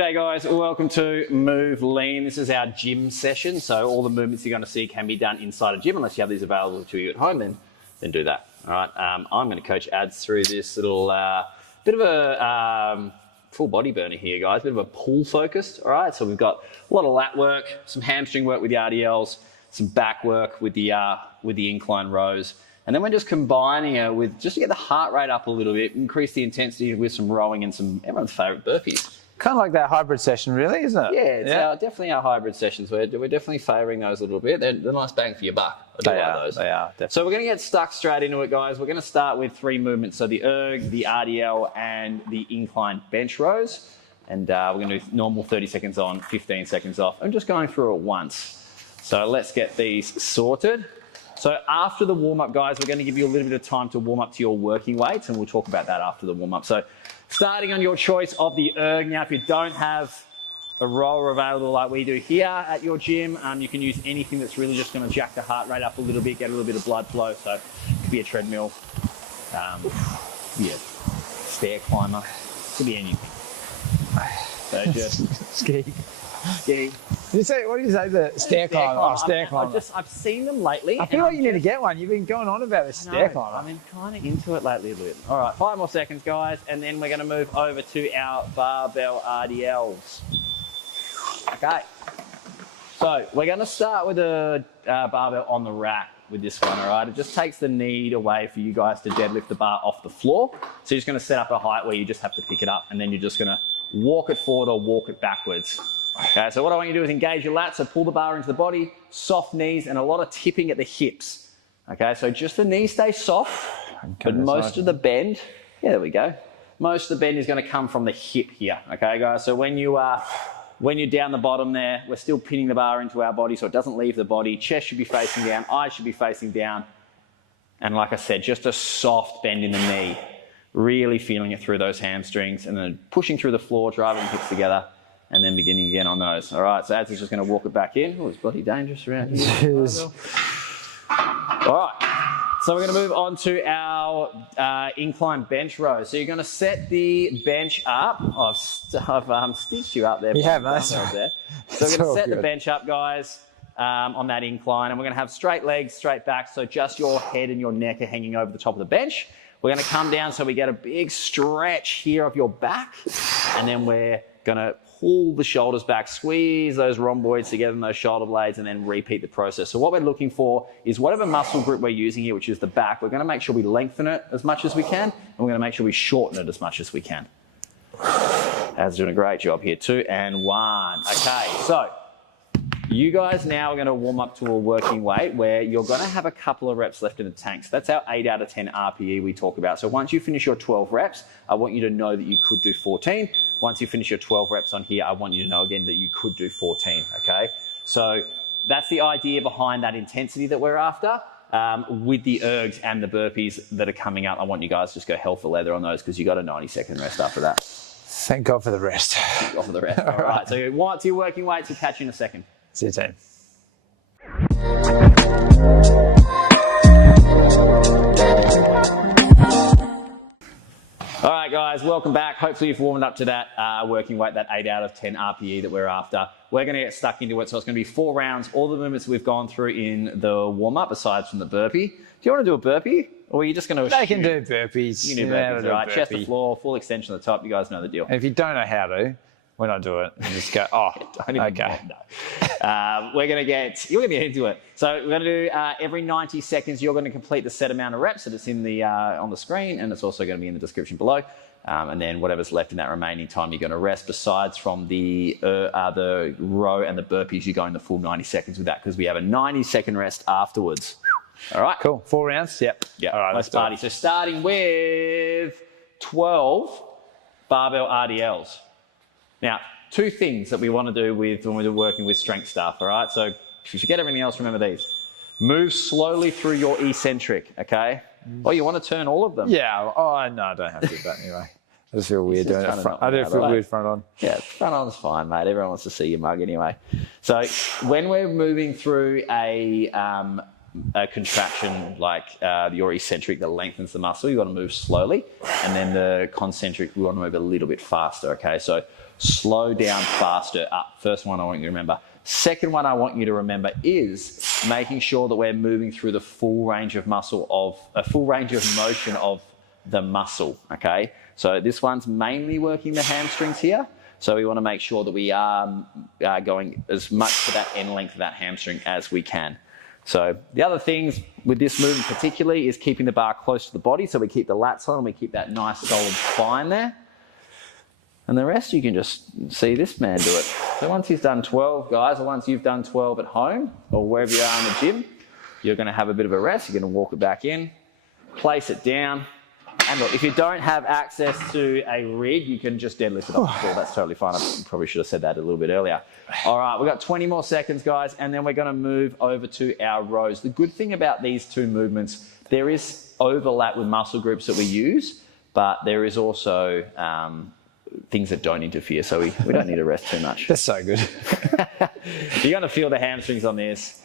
G'day guys, welcome to Move Lean. This is our gym session, so all the movements you're going to see can be done inside a gym unless you have these available to you at home, then do that. All right, I'm going to coach ads through this little bit of a full body burner here, guys, bit of a pull focused. All right, so we've got a lot of lat work, some hamstring work with the RDLs, some back work with the incline rows, and then we're just combining it with just to get the heart rate up a little bit, increase the intensity with some rowing and some everyone's favourite burpees. Kind of like that hybrid session, really, isn't it? Yeah, it's definitely our hybrid sessions. We're definitely favouring those a little bit. They're nice bang for your buck. They are, definitely. So we're going to get stuck straight into it, guys. We're going to start with 3 movements. So the Erg, the RDL, and the Incline Bench rows. And we're going to do normal 30 seconds on, 15 seconds off. I'm just going through it once. So let's get these sorted. So after the warm-up, guys, we're going to give you a little bit of time to warm up to your working weights, and we'll talk about that after the warm-up. So starting on your choice of the Erg. Now, if you don't have a rower available like we do here at your gym, you can use anything that's really just going to jack the heart rate up a little bit, get a little bit of blood flow. So it could be a treadmill, stair climber, could be anything. So just ski. What do you say? The stair climber? Stair climber. I've seen them lately. I feel like you need to get one. You've been going on about this stair climber. I've been kind of into it lately a little bit. All right, 5 more seconds, guys, and then we're going to move over to our barbell RDLs. Okay. So we're going to start with a barbell on the rack with this one, all right? It just takes the need away for you guys to deadlift the bar off the floor. So you're just going to set up a height where you just have to pick it up, and then you're just going to walk it forward or walk it backwards. Okay, so what I want you to do is engage your lats, so pull the bar into the body, soft knees, and a lot of tipping at the hips. Okay, so just the knees stay soft, but most of the bend, yeah, there we go. Most of the bend is going to come from the hip here. Okay, guys, so when you're down the bottom there, we're still pinning the bar into our body so it doesn't leave the body. Chest should be facing down, eyes should be facing down. And like I said, just a soft bend in the knee, really feeling it through those hamstrings, and then pushing through the floor, driving the hips together, and then beginning again on those. All right, so Ads is just going to walk it back in. Oh, it's bloody dangerous around here. All right, so we're going to move on to our incline bench row. So you're going to set the bench up. Oh, I've stitched you up there. You have, mate. So we're going to set the bench up, guys, on that incline, and we're going to have straight legs, straight back, so just your head and your neck are hanging over the top of the bench. We're going to come down so we get a big stretch here of your back, and then we're going to pull the shoulders back, squeeze those rhomboids together in those shoulder blades, and then repeat the process. So what we're looking for is whatever muscle group we're using here, which is the back, we're going to make sure we lengthen it as much as we can, and we're going to make sure we shorten it as much as we can. Ad's doing a great job here. 2 and 1. Okay, so you guys now are going to warm up to a working weight where you're going to have a couple of reps left in the tank. So that's our 8 out of 10 RPE we talk about. So once you finish your 12 reps, I want you to know that you could do 14. Once you finish your 12 reps on here, I want you to know again that you could do 14, okay? So that's the idea behind that intensity that we're after. With the ergs and the burpees that are coming up, I want you guys to just go hell for leather on those because you got a 90-second rest after that. Thank God for the rest. Thank God for the rest. All right, so once you're working weights, we'll catch you in a second. See you soon. All right, guys, welcome back. Hopefully you've warmed up to that working weight, that 8 out of 10 RPE that we're after. We're going to get stuck into it, so it's going to be 4 rounds, all the movements we've gone through in the warm-up, aside from the burpee. Do you want to do a burpee, or are you just going to... They can do burpees. You can do burpees, all right. Chest to floor, full extension at the top. You guys know the deal. And if you don't know how to, when I do it, you just go, oh, okay. You're going to get into it. So we're going to do every 90 seconds, you're going to complete the set amount of reps that it's in the on the screen, and it's also going to be in the description below. And then whatever's left in that remaining time, you're going to rest. Besides from the row and the burpees, you're going the full 90 seconds with that because we have a 90-second rest afterwards. All right? Cool. 4 rounds? Yep. Yeah. All right, let's party. So starting with 12 barbell RDLs. Now, 2 things that we want to do when we're working with strength stuff, all right? So if you forget everything else, remember these. Move slowly through your eccentric, okay? Oh, you want to turn all of them? Yeah. Oh, no, I don't have to do that anyway. I just feel weird doing it front. I do feel weird front on. Yeah, front on's fine, mate. Everyone wants to see your mug anyway. So when we're moving through a a contraction like your eccentric that lengthens the muscle, you want to move slowly. And then the concentric, we want to move a little bit faster, okay? So slow down, faster, up. First one I want you to remember. Second one I want you to remember is making sure that we're moving through the full range of motion of the muscle, okay? So this one's mainly working the hamstrings here. So we want to make sure that we are going as much to that end length of that hamstring as we can. So the other things with this movement particularly is keeping the bar close to the body. So we keep the lats on and we keep that nice solid spine there. And the rest you can just see this man do it. So once he's done 12, guys, or once you've done 12 at home or wherever you are in the gym, you're going to have a bit of a rest. You're going to walk it back in, place it down. And look, if you don't have access to a rig, you can just deadlift it off the floor. That's totally fine. I probably should have said that a little bit earlier. All right, we've got 20 more seconds, guys, and then we're going to move over to our rows. The good thing about these two movements, there is overlap with muscle groups that we use, but there is also things that don't interfere, so we don't need to rest too much. That's so good. You're going to feel the hamstrings on this,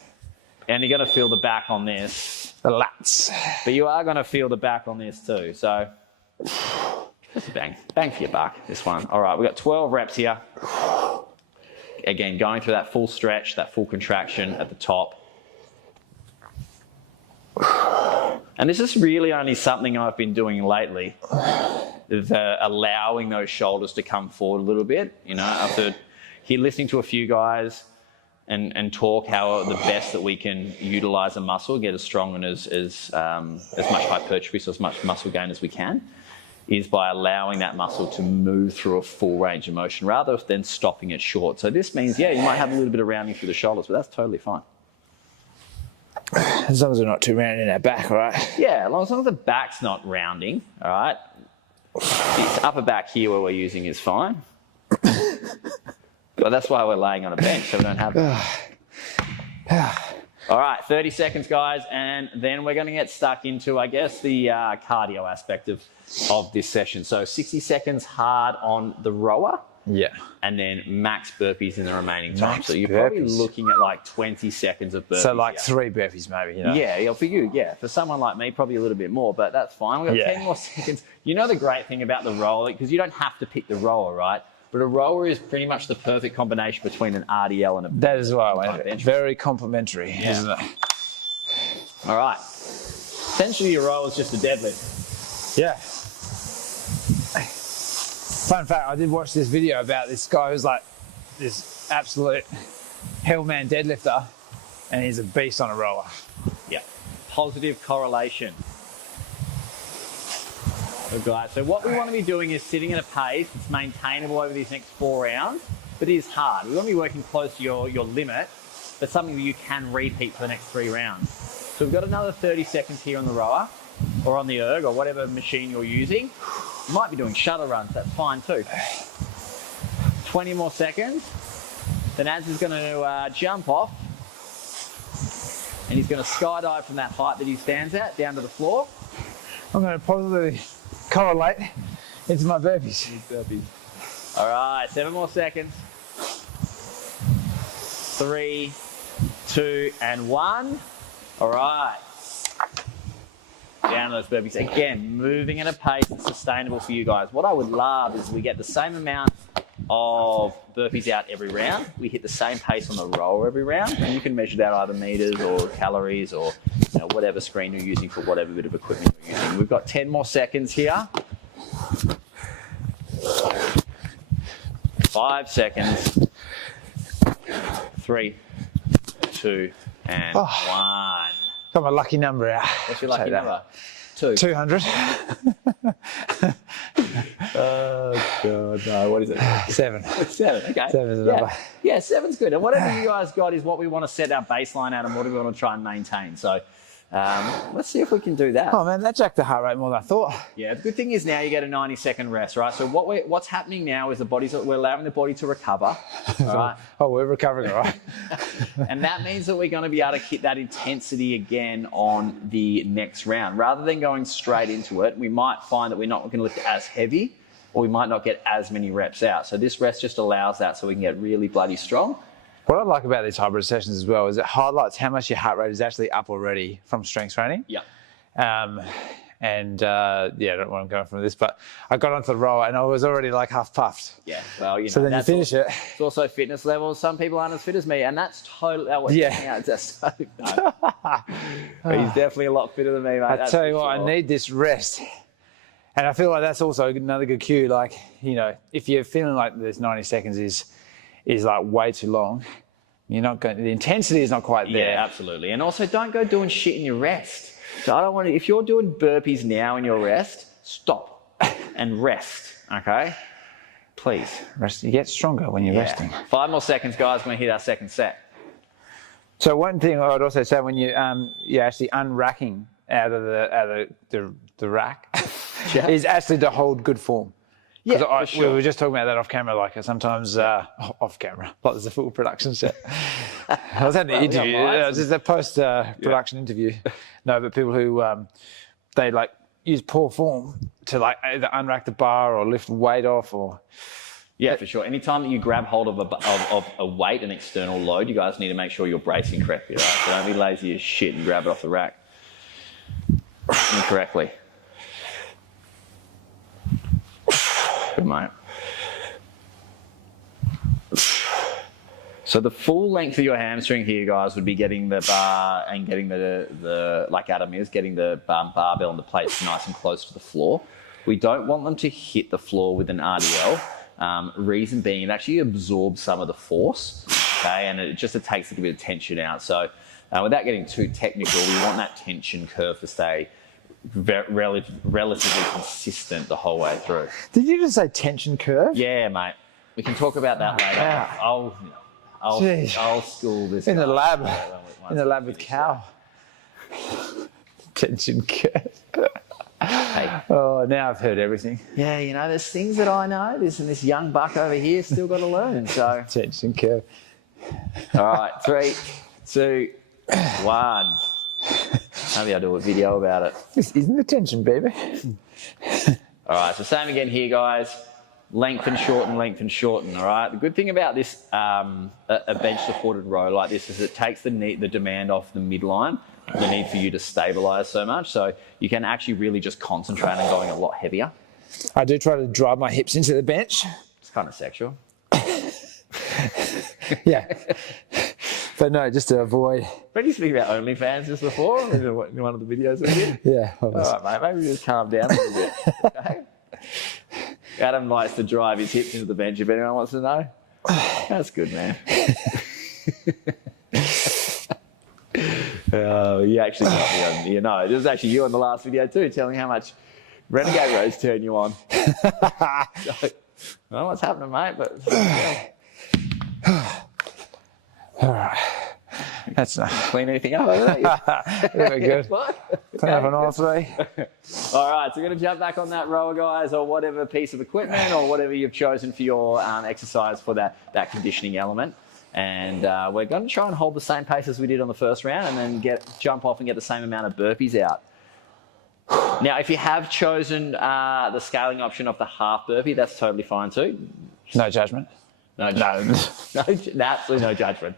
and you're going to feel the back on this. The lats. But you are going to feel the back on this too. So just bang for your buck, this one. All right, we've got 12 reps here. Again, going through that full stretch, that full contraction at the top. And this is really only something I've been doing lately, is allowing those shoulders to come forward a little bit. You know, after listening to a few guys and talk how the best that we can utilize a muscle, get as strong and as much hypertrophy, so as much muscle gain as we can, is by allowing that muscle to move through a full range of motion rather than stopping it short. So this means, yeah, you might have a little bit of rounding through the shoulders, but that's totally fine. As long as we're not too rounding in our back, all right? Yeah, as long as the back's not rounding, all right? The upper back here where we're using is fine. But that's why we're laying on a bench, so we don't have that. All right, 30 seconds, guys, and then we're going to get stuck into, I guess, the cardio aspect of this session. So 60 seconds hard on the rower. Yeah. And then max burpees in the remaining time. Max so you're burpees. probably looking at like 20 seconds of burpees. So like 3 burpees maybe, you know? Yeah, for you, yeah. For someone like me, probably a little bit more, but that's fine. We've got 10 more seconds. You know the great thing about the rower, because you don't have to pick the rower, right? But a rower is pretty much the perfect combination between an RDL and a bench. That is why, very complimentary, isn't it? All right. Essentially, your rower is just a deadlift. Yeah. Fun fact, I did watch this video about this guy who's like this absolute hellman deadlifter, and he's a beast on a rower. Yeah. Positive correlation. Okay, so what we want to be doing is sitting at a pace that's maintainable over these next 4 rounds, but it is hard. We want to be working close to your limit, but something that you can repeat for the next 3 rounds. So we've got another 30 seconds here on the rower, or on the erg, or whatever machine you're using. You might be doing shuttle runs, that's fine too. 20 more seconds. Then Az is going to jump off, and he's going to skydive from that height that he stands at down to the floor. I'm going to positively correlate into my burpees. All right, 7 more seconds. 3, 2, and 1. All right. Down those burpees. Again, moving at a pace that's sustainable for you guys. What I would love is we get the same amount of burpees out every round. We hit the same pace on the rower every round, and you can measure that either meters or calories or whatever screen you're using for whatever bit of equipment you're using. We've got 10 more seconds here. 5 seconds. 3, 2, and 1. Got my lucky number out. What's your lucky number? 2. 200. Oh, God, no. What is it? 7. 7, okay. 7 is the number. Yeah, 7's good. And whatever you guys got is what we want to set our baseline at and what we want to try and maintain. So let's see if we can do that. Oh, man, that jacked the heart rate more than I thought. Yeah, the good thing is now you get a 90-second rest, right? So what's happening now is we're allowing the body to recover, right? Oh, we're recovering, all right. And that means that we're going to be able to hit that intensity again on the next round. Rather than going straight into it, we might find that we're not going to lift as heavy, or we might not get as many reps out. So this rest just allows that so we can get really bloody strong. What I like about these hybrid sessions as well is it highlights how much your heart rate is actually up already from strength training. Yeah. Yeah, I don't know where I'm going from this, but I got onto the row and I was already like half puffed. Yeah, well, you know, so then you finish it. It's also fitness levels. Some people aren't as fit as me, and that's totally what yeah. Just no. But he's definitely a lot fitter than me, mate. I tell you what, I need this rest. And I feel like that's also another good cue. Like, you know, if you're feeling like this 90 seconds is like way too long, you're not going, the intensity is not quite there. Yeah, absolutely. And also don't go doing shit in your rest. So I don't want to, if you're doing burpees now in your rest, stop and rest, okay? Please. Rest. You get stronger when you're resting. 5 more seconds, guys. We're going to hit our second set. So one thing I would also say when you're actually unracking out of the rack is actually to hold good form. Yeah, for sure. We were just talking about that off camera, like sometimes off camera, like there's a full production set. I was at the interview, it was just a post-production interview. No, but people who, they like use poor form to like either unrack the bar or lift weight off or... Yeah, for sure. Anytime that you grab hold of a weight, an external load, you guys need to make sure you're bracing correctly, right? So don't be lazy as shit and grab it off the rack incorrectly. Good, mate. So the full length of your hamstring here, guys, would be getting the bar and getting the like Adam is, getting the barbell and the plates nice and close to the floor. We don't want them to hit the floor with an RDL. Reason being, it actually absorbs some of the force, okay, and it takes a bit of tension out. So without getting too technical, we want that tension curve to stay relatively consistent the whole way through. Did you just say tension curve? Yeah, mate. We can talk about that later. I'll school this in guy. the lab. In the lab with Cal. Tension curve. Hey. Oh, now I've heard everything. Yeah, you know, there's things that I know. This young buck over here still got to learn. So tension curve. All right, 3, 2, 1. Maybe I'll do a video about it. This isn't the tension, baby. All right, so same again here, guys. Lengthen, shorten, lengthen, shorten. All right. The good thing about this, a bench-supported row like this, is it takes the demand off the midline, the need for you to stabilize so much. So you can actually really just concentrate on going a lot heavier. I do try to drive my hips into the bench. It's kind of sexual. Yeah. But no, just to avoid. Did you speak about OnlyFans just before in one of the videos we did? Yeah. All right, mate. Maybe just calm down a little bit. Okay? Adam likes to drive his hips into the bench if anyone wants to know. That's good, man. You actually got me on, you know, it was actually you on the last video too, telling how much Renegade rows turn you on. So, I don't know what's happening, mate, but... All right. That's enough. Clean anything up over there? Yeah, we're good. Clean up on all 3. All right, so we're going to jump back on that rower, guys, or whatever piece of equipment or whatever you've chosen for your exercise for that conditioning element. And we're going to try and hold the same pace as we did on the first round and then jump off and get the same amount of burpees out. Now, if you have chosen the scaling option of the half burpee, that's totally fine too. No judgment. No, absolutely no judgment.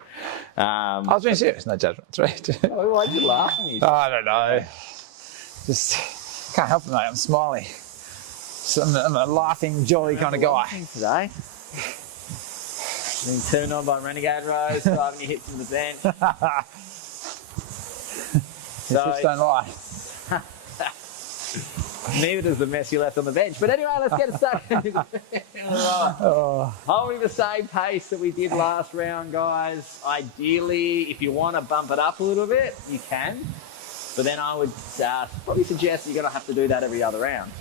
I was being serious. No judgment. That's right. Why'd you laugh at me? I don't know. Just can't help it, mate. I'm smiley. So I'm a laughing, jolly kind of guy. Today. Being turned on by Renegade rows, driving your hips in the bench. Your hips don't lie. Neither does the mess you left on the bench. But anyway, let's get started. Right. Holding the same pace that we did last round, guys. Ideally, if you want to bump it up a little bit, you can. But then I would probably suggest you're going to have to do that every other round.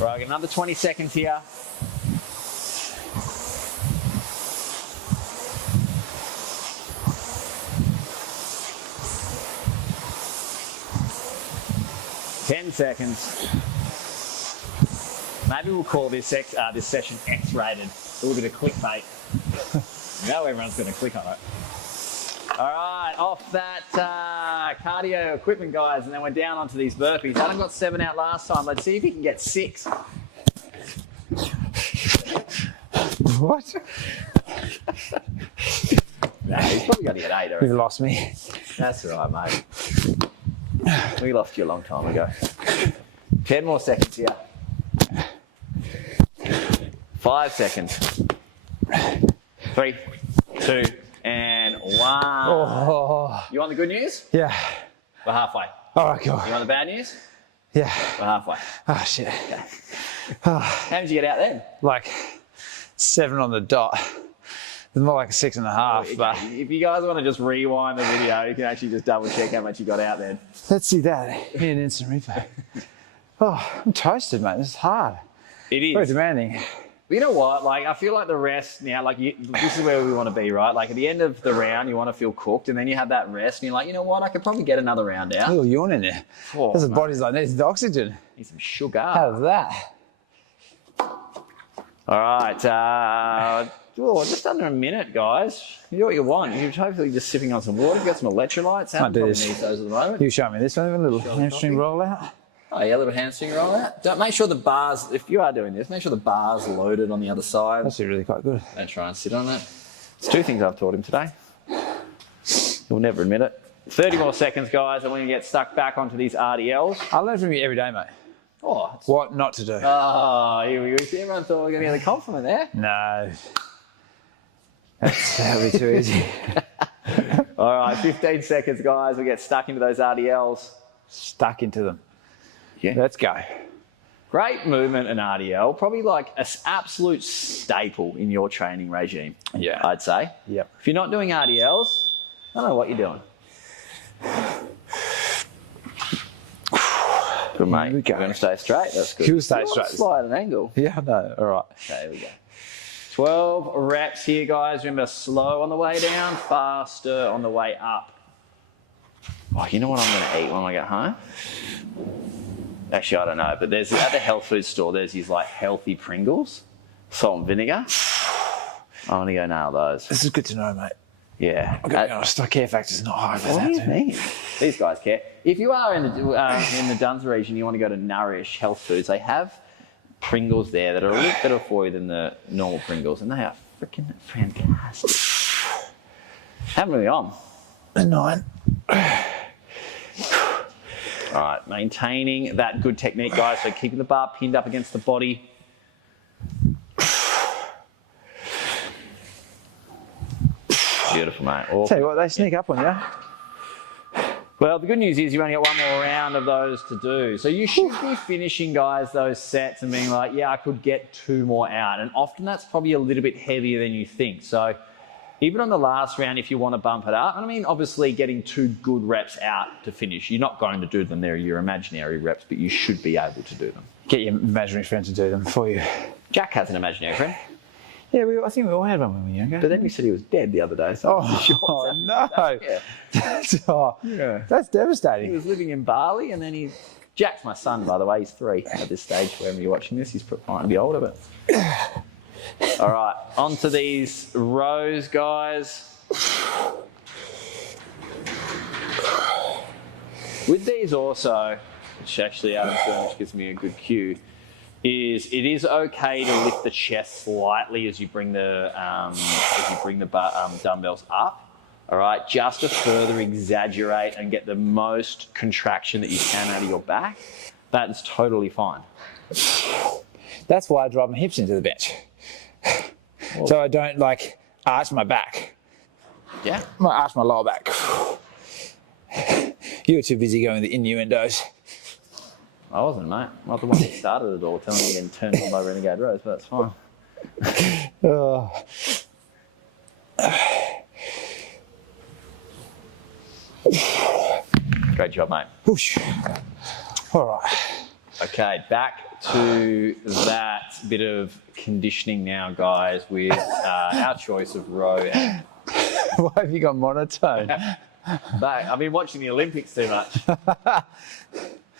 Right, another 20 seconds here. Ten seconds. Maybe we'll call this session X-rated. A little bit of clickbait. You know everyone's going to click on it. All right, off that cardio equipment, guys, and then we're down onto these burpees. Adam got 7 out last time. Let's see if he can get 6. What? Nah, he's probably going to get 8. I reckon. You've lost me. That's all right, mate. We lost you a long time ago. 10 more seconds here. 5 seconds. 3, 2, and 1. Oh. You want the good news? Yeah. We're halfway. All right, cool. You want the bad news? Yeah. We're halfway. Oh, shit. Okay. Oh, How did you get out then? like 7 on the dot. It's more like a 6.5, but If you guys want to just rewind the video, you can actually just double check how much you got out then. let's see that in an instant replay. Oh, I'm toasted, mate. This is hard. It is. Very demanding. But you know what? Like, I feel like the rest now, like, this is where we want to be, right? Like, at the end of the round, you want to feel cooked, and then you have that rest, and you're like, you know what? I could probably get another round A out. little yawn in there. Oh, This is mate. body's like needs the oxygen. Need some sugar. How's that? All right. Just under a minute, guys. You do what you want. You're hopefully just sipping on some water. You've got some electrolytes. Might do Probably this. need those at the moment. You show me this one, a little hamstring coffee. roll out. Oh, yeah, a little hamstring roll out. Don't make sure the bars, if you are doing this, make sure the bar's loaded on the other side. That's really quite good. Don't try and sit on it. It's 2 things I've taught him today. He'll never admit it. 30 more seconds, guys, and we're going to get stuck back onto these RDLs. I learn from you every day, mate. Oh, What not to do. oh, here we go. Everyone thought we were going to get a compliment there. No. That'll be too easy. All right, 15 seconds, guys. We get stuck into those RDLs. Stuck into them. Yeah. Let's go. Great movement in RDL. Probably like an absolute staple in your training regime, Yeah. I'd say. Yep. If you're not doing RDLs, I don't know what you're doing. Good, mate. Here we go. We're going to stay straight. That's good. You'll stay You want straight. to slide an angle. Yeah, no. All right. Okay, here we go. 12 reps here, guys. Remember, slow on the way down, faster on the way up. Oh, you know what I'm going to eat when I get home? Actually, I don't know, but there's at the health food store, there's these like healthy Pringles, salt and vinegar. I'm going to go nail those. This is good to know, mate. Yeah. I've got to be honest, my care factor's not high for What that. do you mean? These guys care. If you are in the Duns region, you want to go to Nourish Health Foods. They have Pringles there that are a little better for you than the normal Pringles, and they are freaking fantastic. How many are we on? A 9. All right, maintaining that good technique, guys. So keeping the bar pinned up against the body. Beautiful, mate. Awesome. Tell you what, they sneak up on you. Well, the good news is you only got one more round of those to do. So you should be finishing, guys, those sets and being like, yeah, I could get 2 more out. And often that's probably a little bit heavier than you think. So even on the last round, if you want to bump it up, and I mean, obviously getting 2 good reps out to finish. You're not going to do them. They're your imaginary reps, but you should be able to do them. Get your imaginary friend to do them for you. Jack has an imaginary friend. Yeah, I think we all had one when we were younger. But then you said he was dead the other day. So Oh, no. Yeah. That's, that's He devastating. was living in Bali, and then Jack's my son, by the way. He's 3 at this stage. Whenever you're watching this, he's trying to be older, but. All right, on to these rows, guys. With these also, which actually Adam's doing, which gives me a good cue, is it is okay to lift the chest slightly as you bring the dumbbells up. All right, just to further exaggerate and get the most contraction that you can out of your back. That is totally fine. That's why I drive my hips into the bench. So I don't like arch my back. Yeah. I might arch my lower back. You were too busy going the innuendos. I wasn't, mate. I'm not the one who started it all, telling me getting turned on by Renegade Rose, but that's fine. Oh. Great job, mate. Whoosh. All right. Okay, back to that bit of conditioning now, guys, with our choice of row. Why have you got monotone? But I've been watching the Olympics too much.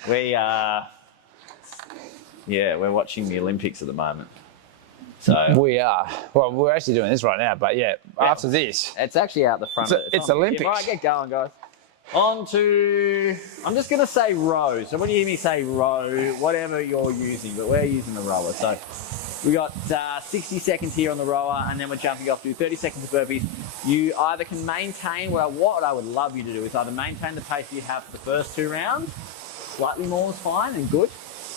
We're watching the Olympics at the moment. So We are. Well, we're actually doing this right now, but yeah, after this. it's actually out the front. It's on- Olympics. All right, get going, guys. On to, I'm just going to say row. So when you hear me say row, whatever you're using, but we're using the rower. So We got 60 seconds here on the rower, and then we're jumping off to 30 seconds of burpees. You either can maintain, what I would love you to do is either maintain the pace you have for the first 2 rounds, slightly more is fine and good,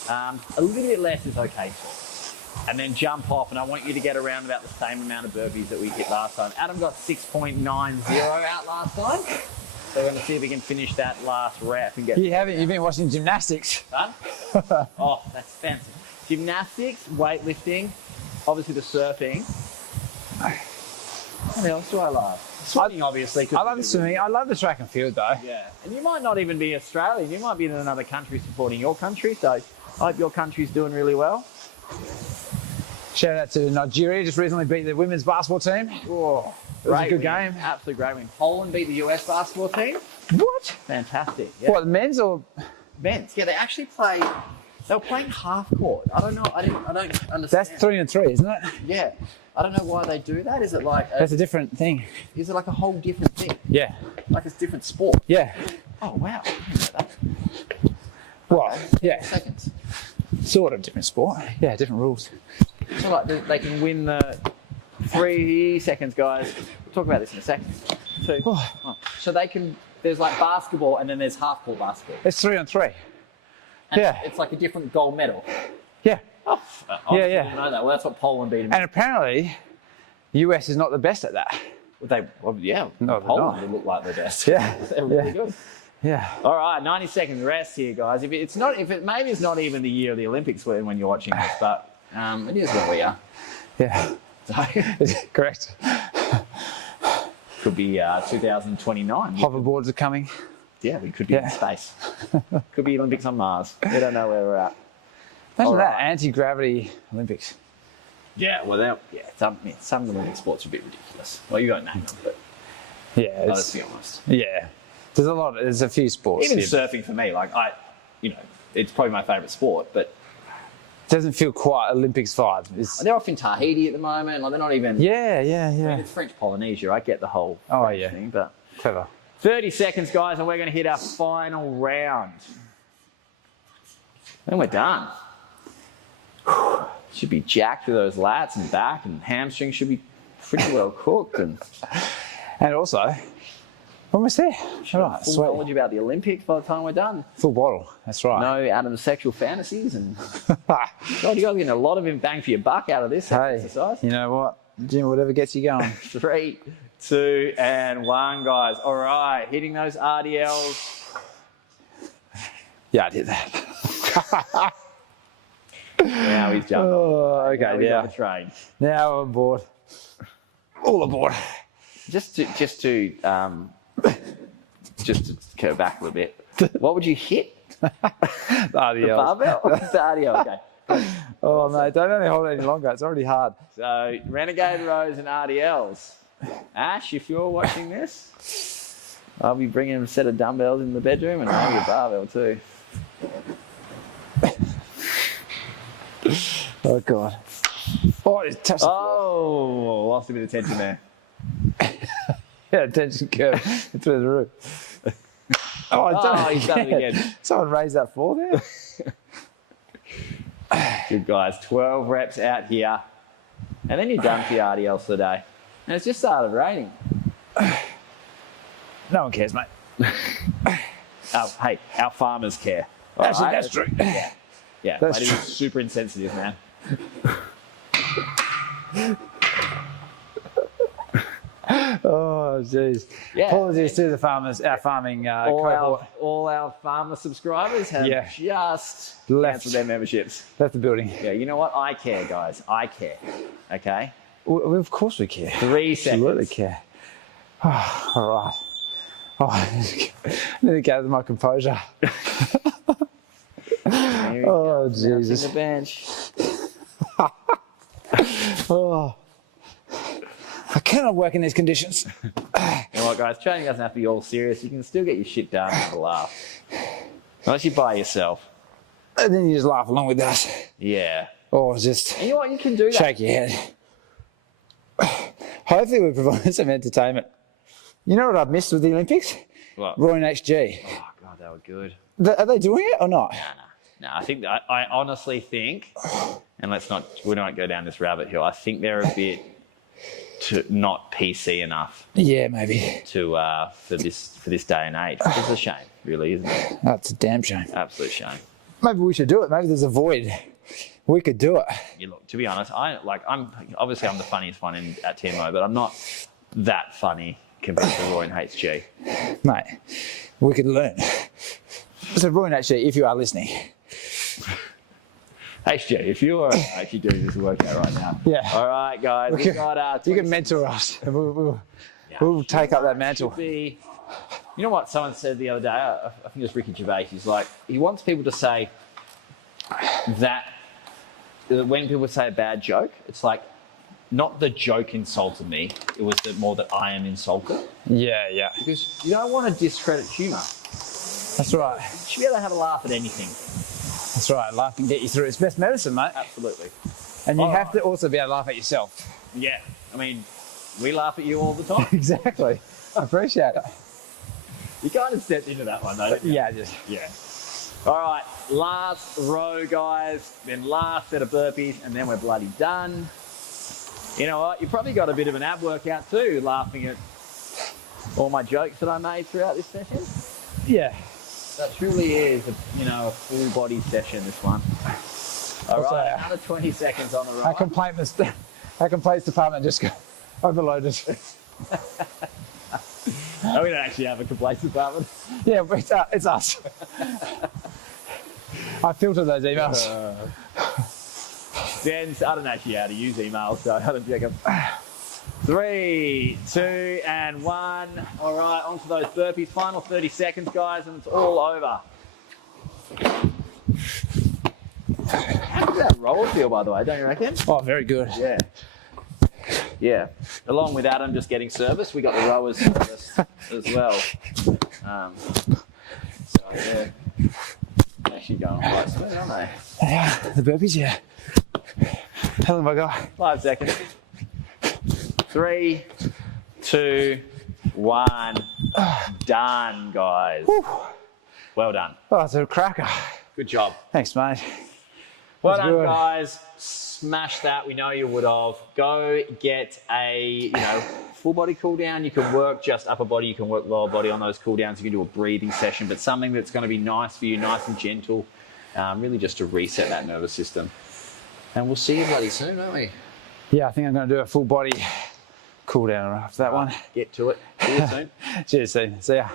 a little bit less is okay too. And then jump off, and I want you to get around about the same amount of burpees that we hit last time. Adam got 6.90 out last time. So we're going to see if we can finish that last rep and get... You've been watching gymnastics. Done? Oh, that's fancy. Gymnastics, weightlifting, obviously the surfing. What else do I love? Swimming, obviously. I love the swimming. I love the track and field, though. Yeah. And you might not even be Australian. You might be in another country supporting your country. So I hope your country's doing really well. Shout out to Nigeria. Just recently beat the women's basketball team. Oh, it was a good game. Absolute great win. Poland beat the US basketball team. What? Fantastic. Yeah. What, the men's or? Men's. Yeah, they actually played... They were playing half court. I don't know. I don't understand. That's 3 and 3, isn't it? Yeah. I don't know why they do that. Is it like... That's a different thing. Is it like a whole different thing? Yeah. Like it's a different sport? Yeah. Oh, wow. I didn't know that. What? Okay. Yeah. Seconds. Sort of different sport. Yeah, different rules. So like they can win the 3 seconds, guys. We'll talk about this in a second. 2. Oh. So they can... There's like basketball and then there's half court basketball. It's 3 on 3. And yeah. It's like a different gold medal. Yeah. Oh, I didn't know that. Well, that's what Poland beat them. And apparently, US is not the best at that. No, Poland would look like the best. Yeah. They're really good. Yeah. All right, 90 seconds rest here, guys. Maybe it's not even the year of the Olympics when you're watching this, but it is what we are. Yeah. So, correct. Could be 2029. Hoverboards are coming. Yeah, we could be in space. Could be Olympics on Mars. We don't know where we're at. Imagine that, anti-gravity Olympics. Yeah, well, some of the Olympic sports are a bit ridiculous. Well, you got to name them, but yeah, let's be honest. Yeah, there's a few sports. Even surfing for me, like it's probably my favourite sport, but it doesn't feel quite Olympics vibe. They're off in Tahiti at the moment. Like they're not even. Yeah. I mean, it's French Polynesia. I get the whole thing, but clever. 30 seconds, guys, and we're going to hit our final round. Then we're done. Should be jacked with those lats and back, and hamstrings should be pretty well cooked. And also, almost there. All right, full knowledge about the Olympics by the time we're done. Full bottle, that's right. No Adam's sexual fantasies. And God, you guys are getting a lot of bang for your buck out of this exercise. You know what? Gym, whatever gets you going. 3, 2, and 1, guys. All right, hitting those RDLs. Yeah, I did that. Now he's jumped. Oh, okay, now he's trained. Now I'm bored. All aboard. Just to curve back a little bit. What would you hit? The RDL. The barbell? The RDL, okay. Oh, mate, don't let me hold it any longer. It's already hard. So, renegade rows and RDLs. Ash, if you're watching this, I'll be bringing a set of dumbbells in the bedroom and maybe a barbell too. Oh, God. Oh, it's touched the floor. Lost a bit of tension there. Yeah, tension curve through the roof. He's done it again. Someone raised that floor there. Good, guys. 12 reps out here. And then you're done for your RDLs for the day. And it's just started raining. No one cares, mate. Hey, our farmers care. Actually, right? That's true. Yeah, that's true. Super insensitive, man. Oh, jeez. Yeah. Apologies to the farmers, our farming cohort. All our farmer subscribers have just cancelled their memberships. Left the building. Yeah, you know what? I care, guys. I care. Okay? Well, of course we care. 3 seconds. Absolutely care. Oh, all right. Oh, I need to gather my composure. Oh, Jesus. The bench. Oh. I cannot work in these conditions. You know what, guys? Training doesn't have to be all serious. You can still get your shit done and have a laugh. Unless you're by yourself. And then you just laugh along with us. Yeah. Or just and you know what? You can do that. Shake your head. Hopefully we provide some entertainment. You know what I've missed with the Olympics? What? Roy and HG. Oh, God, they were good. Are they doing it or not? Nah. No, I honestly think, and we don't go down this rabbit hole. I think they're a bit not PC enough. Yeah, maybe. For this day and age. It's a shame, really, isn't it? That's a damn shame. Absolute shame. Maybe we should do it. Maybe there's a void. We could do it. Yeah, look, to be honest, I'm the funniest one at TMO, but I'm not that funny compared to Roy and HG. Mate, we could learn. So Roy and HG, if you are listening. HG, if you are actually doing this workout right now. Yeah. All right, guys. You can mentor us. We'll take up that mantle. You know what someone said the other day? I think it was Ricky Gervais. He's like, he wants people to say that when people say a bad joke, it's like, not the joke insulted me. It was more that I am insulted. Yeah. Because you don't want to discredit humour. That's right. You should be able to have a laugh at anything. That's right. Laugh can get you through. It's best medicine, mate. Absolutely. And you have to also be able to laugh at yourself. Yeah. I mean, we laugh at you all the time. Exactly. I appreciate it. You kind of stepped into that one, though. Yeah. All right. Last row, guys. Then last set of burpees, and then we're bloody done. You know what? You probably got a bit of an ab workout too, laughing at all my jokes that I made throughout this session. Yeah. That truly is a full body session, this one. All right, another 20 seconds on the right. Our complaints department just got overloaded. No, we don't actually have a complaints department. Yeah, it's us. I filter those emails. I don't actually know how to use emails, so I don't check them. 3, 2, and 1. All right, on to those burpees. Final 30 seconds, guys, and it's all over. How does that roll feel, by the way, don't you reckon? Oh, very good. Yeah. Along with Adam just getting service, we got the rowers service as well. So, yeah. They're actually going quite smooth, aren't they? Yeah, the burpees, yeah. How long have I got? 5 seconds. 3, 2, 1. Done, guys. Whew. Well done. Oh, it's a cracker. Good job. Thanks, mate. Well done, guys. Smash that. We know you would have. Go get a full body cool down. You can work just upper body. You can work lower body on those cool downs. You can do a breathing session, but something that's going to be nice for you, nice and gentle, really just to reset that nervous system. And we'll see you bloody soon, won't we? Yeah, I think I'm going to do a full body cool down after that one. Get to it. See you soon. Cheers, soon. See ya.